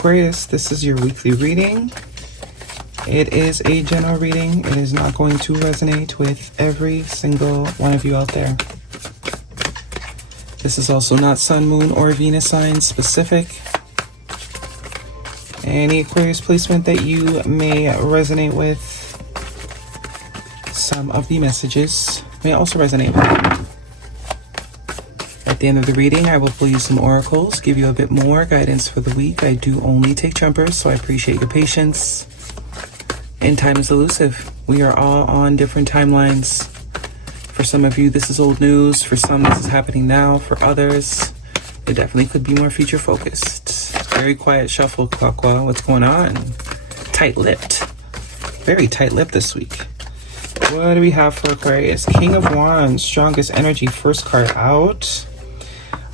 Aquarius, this is your weekly reading. It is a general reading. It is not going to resonate with every single one of you out there. This is also not Sun, Moon, or Venus sign specific. Any Aquarius placement that you may resonate with, some of the messages may also resonate with. At the end of the reading, I will pull you some oracles, give you a bit more guidance for the week. I do only take jumpers, so I appreciate your patience. And time is elusive. We are all on different timelines. For some of you, this is old news. For some, this is happening now. For others, it definitely could be more future focused. Very quiet shuffle, Aqua. What's going on? Tight-lipped. Very tight-lipped this week. What do we have for Aquarius? King of Wands, strongest energy, first card out.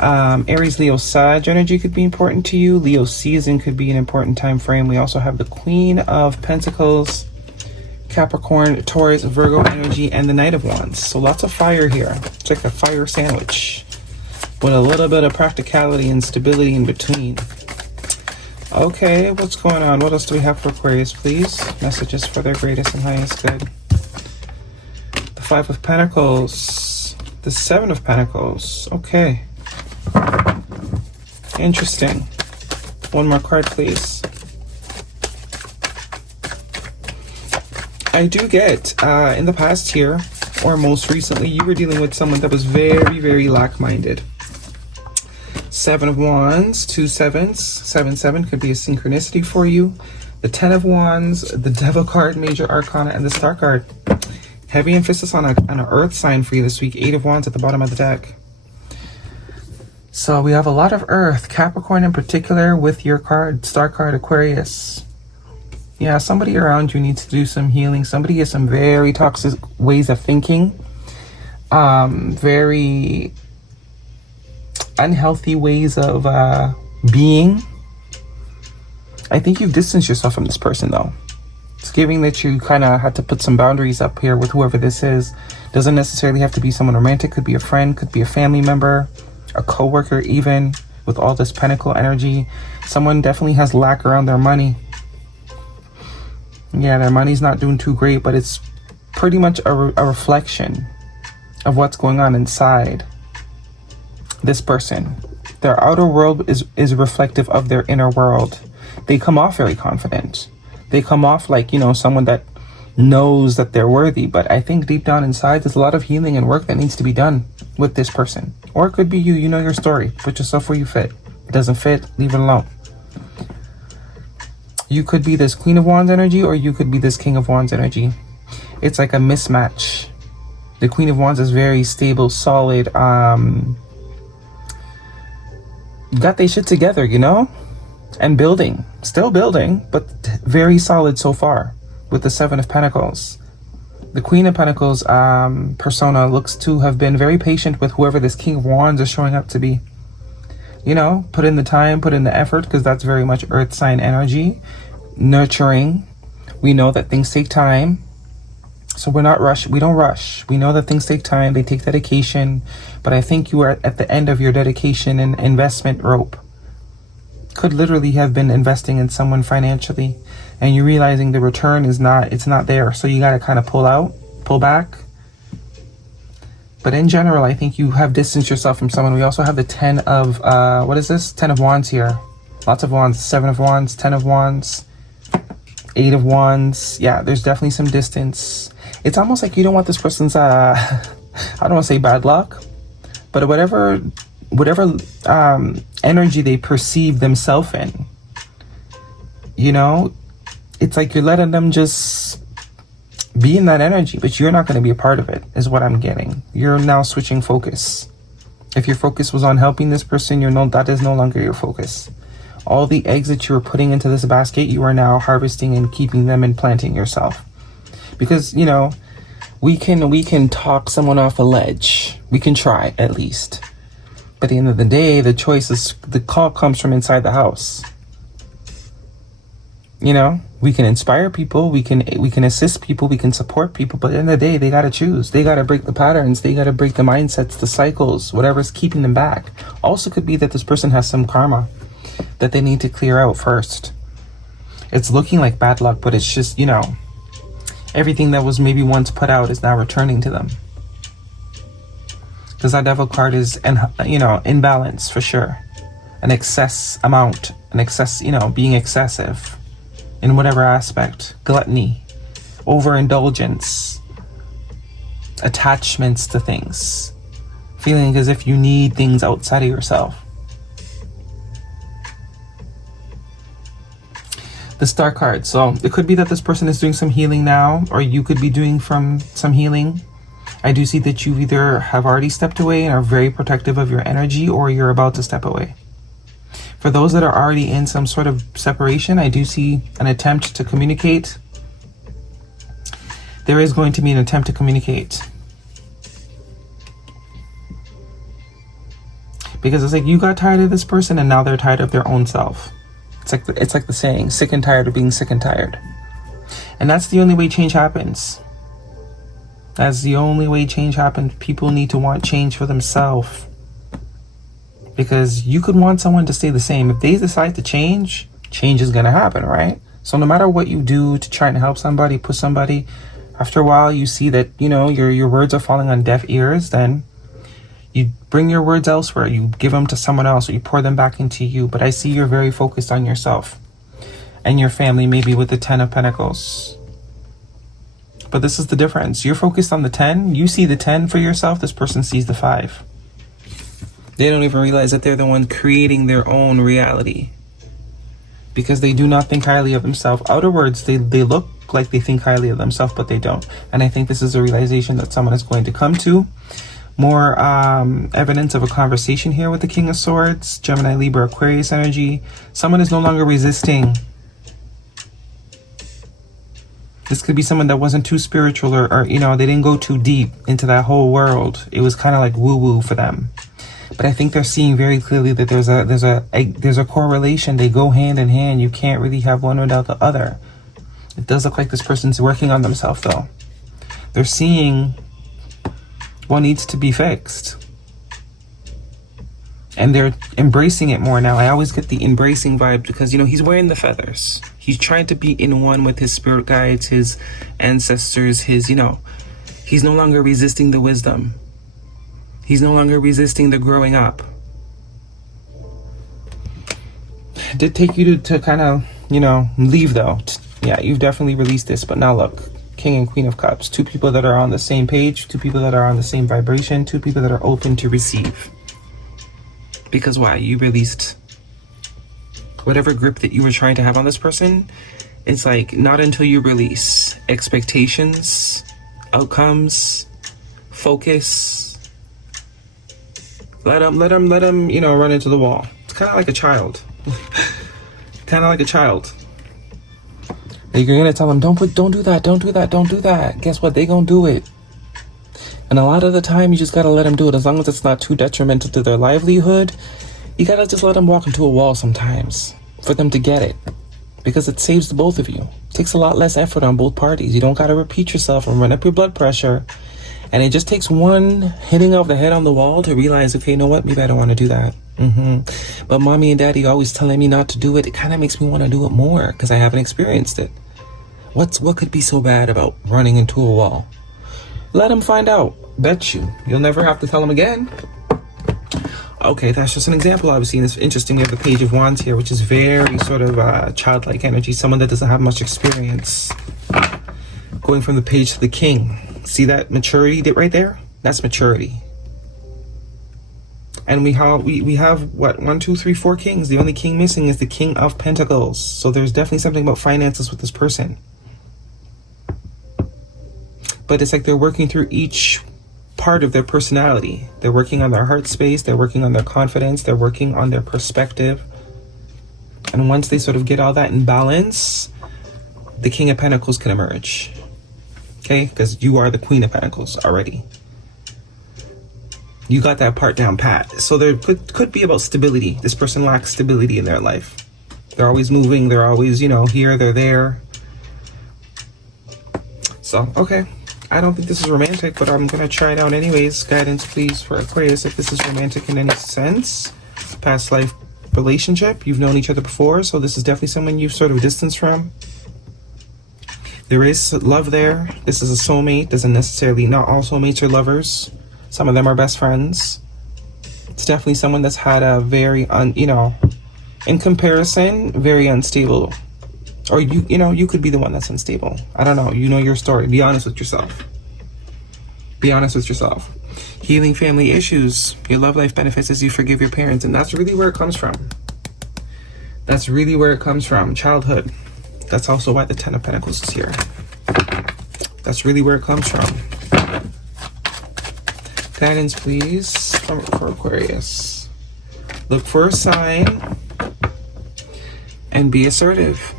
Aries, Leo, Sag energy could be important to you. Leo season could be an important time frame. We also have the Queen of Pentacles, Capricorn, Taurus, Virgo energy, and the Knight of Wands. So lots of fire here. It's like a fire sandwich with a little bit of practicality and stability in between. Okay, what's going on? What else do we have for Aquarius, please? Messages for their greatest and highest good. The Five of Pentacles, the Seven of Pentacles. Okay. Interesting. One more card, please. I do get, in the past year, or most recently, you were dealing with someone that was very, very lack-minded. Seven of Wands, 2 sevens, 7-7 could be a synchronicity for you. The 10 of Wands, the Devil card, Major Arcana, and the Star card. Heavy emphasis on an Earth sign for you this week. 8 of Wands at the bottom of the deck. So we have a lot of Earth, Capricorn in particular, with your card, Star card, Aquarius. Yeah, somebody around you needs to do some healing. Somebody has some very toxic ways of thinking. Very unhealthy ways of being. I think you've distanced yourself from this person, though. It's giving that you kind of had to put some boundaries up here with whoever this is. Doesn't necessarily have to be someone romantic. Could be a friend, could be a family member, a co-worker, even with all this pentacle energy. Someone definitely has lack around their money. Yeah, their money's not doing too great, but it's pretty much a reflection of what's going on inside this person. Their outer world is reflective of their inner world. They come off very confident. They come off like, you know, someone that knows that they're worthy, but I think deep down inside there's a lot of healing and work that needs to be done with this person. Or it could be you. You know your story. Put yourself where you fit. It doesn't fit, leave it alone. You could be this Queen of Wands energy, or you could be this King of Wands energy. It's like a mismatch. The Queen of Wands is very stable, solid, got their shit together, you know, and building, still building, but very solid so far. With the Seven of Pentacles, the Queen of Pentacles persona looks to have been very patient with whoever this King of Wands is showing up to be. You know, put in the time, put in the effort, because that's very much Earth sign energy. Nurturing. We know that things take time, so we're not rush. We don't rush. We know that things take time. They take dedication. But I think you are at the end of your dedication and investment rope. Could literally have been investing in someone financially, and you're realizing the return is not, it's not there. So you got to kind of pull back. But in general, I think you have distanced yourself from someone. We also have the 10 of, what is this? 10 of Wands here. Lots of Wands. 7 of Wands, 10 of Wands, 8 of Wands. Yeah, there's definitely some distance. It's almost like you don't want this person's, I don't want to say bad luck, but whatever energy they perceive themselves in, you know, it's like you're letting them just be in that energy, but you're not going to be a part of it, is what I'm getting. You're now switching focus. If your focus was on helping this person, that is no longer your focus. All the eggs that you were putting into this basket, you are now harvesting and keeping them and planting yourself. Because, you know, we can talk someone off a ledge. We can try, at least. But at the end of the day, the call comes from inside the house. You know, we can inspire people, we can assist people, we can support people, but at the end of the day, they got to choose. They got to break the patterns, they got to break the mindsets, the cycles, whatever's keeping them back. Also could be that this person has some karma. that they need to clear out first. It's looking like bad luck, but it's just, you know, everything that was maybe once put out is now returning to them. Because that Devil card is, you know, imbalance for sure. An excess amount, an excess, you know, being excessive in whatever aspect. Gluttony, overindulgence, attachments to things. Feeling as if you need things outside of yourself. The Star card. So it could be that this person is doing some healing now, or you could be doing some healing. I do see that you either have already stepped away and are very protective of your energy, or you're about to step away. For those that are already in some sort of separation, I do see an attempt to communicate. There is going to be an attempt to communicate. Because it's like you got tired of this person and now they're tired of their own self. It's like the saying, sick and tired of being sick and tired. And that's the only way change happens. That's the only way change happens. People need to want change for themselves. Because you could want someone to stay the same. If they decide to change, change is going to happen, right? So no matter what you do to try and help somebody, push somebody, after a while you see that, you know, your words are falling on deaf ears, then you bring your words elsewhere. You give them to someone else, or you pour them back into you. But I see you're very focused on yourself and your family, maybe with the 10 of Pentacles. But this is the difference. You're focused on the 10. You see the 10 for yourself. This person sees the 5. They don't even realize that they're the one creating their own reality. Because they do not think highly of themselves. Outer words, they look like they think highly of themselves, but they don't. And I think this is a realization that someone is going to come to. More evidence of a conversation here with the King of Swords, Gemini, Libra, Aquarius energy. Someone is no longer resisting. This could be someone that wasn't too spiritual, or you know, they didn't go too deep into that whole world. It was kind of like woo-woo for them. But I think they're seeing very clearly that there's a correlation. They go hand in hand. You can't really have one without the other. It does look like this person's working on themselves, though. They're seeing what needs to be fixed. And they're embracing it more now. I always get the embracing vibe because, you know, he's wearing the feathers. He's trying to be in one with his spirit guides, his ancestors, his, you know, he's no longer resisting the wisdom. He's no longer resisting the growing up. It did take you to kind of, you know, leave though. Yeah, you've definitely released this, but now look. King and Queen of Cups. 2 people that are on the same page. 2 people that are on the same vibration. 2 people that are open to receive. Because why? You released whatever grip that you were trying to have on this person. It's like not until you release expectations, outcomes, focus. Let them, you know, run into the wall. It's kind of like a child. Kind of like a child. You're going to tell them, don't do that. Guess what? They going to do it. And a lot of the time, you just got to let them do it. As long as it's not too detrimental to their livelihood, you got to just let them walk into a wall sometimes for them to get it. Because it saves the both of you. It takes a lot less effort on both parties. You don't got to repeat yourself and run up your blood pressure. And it just takes one hitting of the head on the wall to realize, okay, you know what? Maybe I don't want to do that. But mommy and daddy always telling me not to do it. It kind of makes me want to do it more because I haven't experienced it. What could be so bad about running into a wall? Let them find out. Bet you. You'll never have to tell them again. Okay, that's just an example I've seen. It's interesting. We have the Page of Wands here, which is very sort of childlike energy. Someone that doesn't have much experience. Going from the Page to the King. See that maturity right there? That's maturity. And we have what, 1, 2, 3, 4 kings. The only king missing is the King of Pentacles. So there's definitely something about finances with this person. But it's like they're working through each part of their personality. They're working on their heart space. They're working on their confidence. They're working on their perspective. And once they sort of get all that in balance, the King of Pentacles can emerge. Okay? Because you are the Queen of Pentacles already. You got that part down pat. So there could be about stability. This person lacks stability in their life. They're always moving. They're always, you know, here, they're there. So, okay. I don't think this is romantic, but I'm going to try it out anyways. Guidance, please, for Aquarius, if this is romantic in any sense. Past life relationship. You've known each other before, so this is definitely someone you've sort of distanced from. There is love there. This is a soulmate. Doesn't necessarily, not all soulmates are lovers. Some of them are best friends. It's definitely someone that's had a very, in comparison, very unstable. Or you could be the one that's unstable. I don't know. You know your story. Be honest with yourself. Be honest with yourself. Healing family issues. Your love life benefits as you forgive your parents. And that's really where it comes from. That's really where it comes from. Childhood. That's also why the Ten of Pentacles is here. That's really where it comes from. Guidance, please, for Aquarius. Look for a sign and be assertive.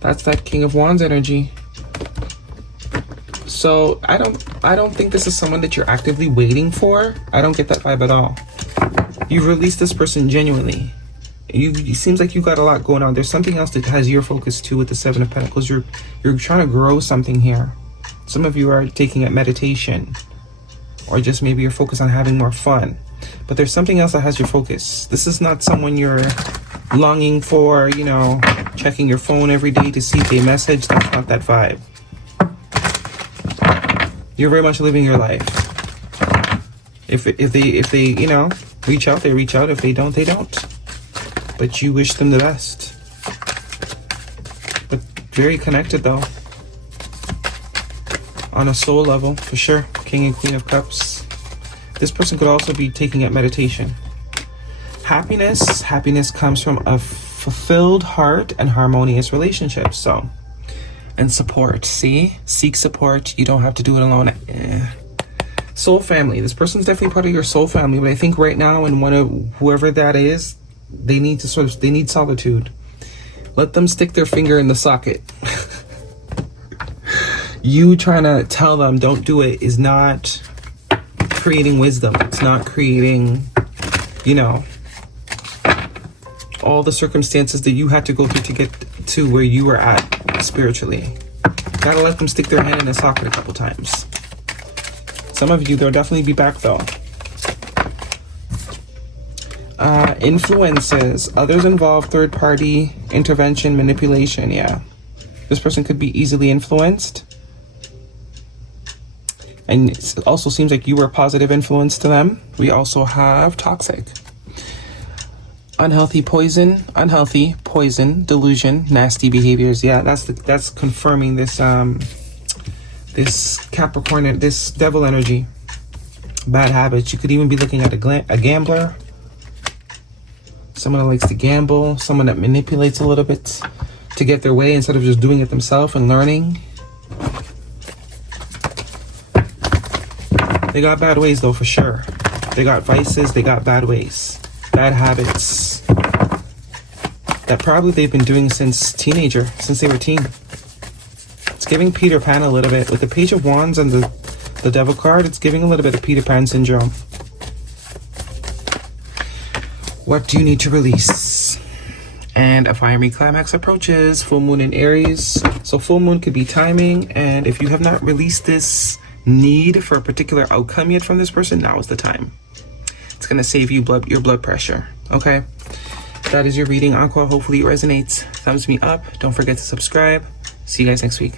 That's that King of Wands energy. So I don't think this is someone that you're actively waiting for. I don't get that vibe at all. You've released this person genuinely. It seems like you got a lot going on. There's something else that has your focus too with the Seven of Pentacles. You're trying to grow something here. Some of you are taking up meditation, or just maybe you're focused on having more fun. But there's something else that has your focus. This is not someone you're longing for, checking your phone every day to see if they message. That's not that vibe. You're very much living your life. If they reach out, they reach out. If they don't, they don't. But you wish them the best. But very connected though. On a soul level, for sure. King and Queen of Cups. This person could also be taking up meditation. Happiness. Happiness comes from a fulfilled heart and harmonious relationship. So, and support. See? Seek support. You don't have to do it alone. Soul family. This person's definitely part of your soul family. But I think right now, in one of whoever that is, they need solitude. Let them stick their finger in the socket. You trying to tell them don't do it is not creating wisdom. It's not creating, all the circumstances that you had to go through to get to where you were at spiritually. Gotta let them stick their hand in the socket a couple times. Some of you, they'll definitely be back though. Influences. Others involved, third-party intervention, manipulation. Yeah. This person could be easily influenced. And it also seems like you were a positive influence to them. We also have toxic. Unhealthy poison, delusion, nasty behaviors. Yeah, that's confirming this this Capricorn, this devil energy. Bad habits. You could even be looking at a gambler. Someone that likes to gamble, someone that manipulates a little bit to get their way instead of just doing it themselves and learning. They got bad ways though, for sure. They got vices, they got bad ways, bad habits that probably they've been doing since they were teen. It's giving Peter Pan a little bit. With the Page of Wands and the Devil card, it's giving a little bit of Peter Pan syndrome. What do you need to release? And a fiery climax approaches. Full moon in Aries. So full moon could be timing. And if you have not released this need for a particular outcome yet from this person, now is the time. It's going to save you your blood pressure. Okay? That is your reading, Aqua. Hopefully it resonates. Thumbs me up. Don't forget to subscribe. See you guys next week.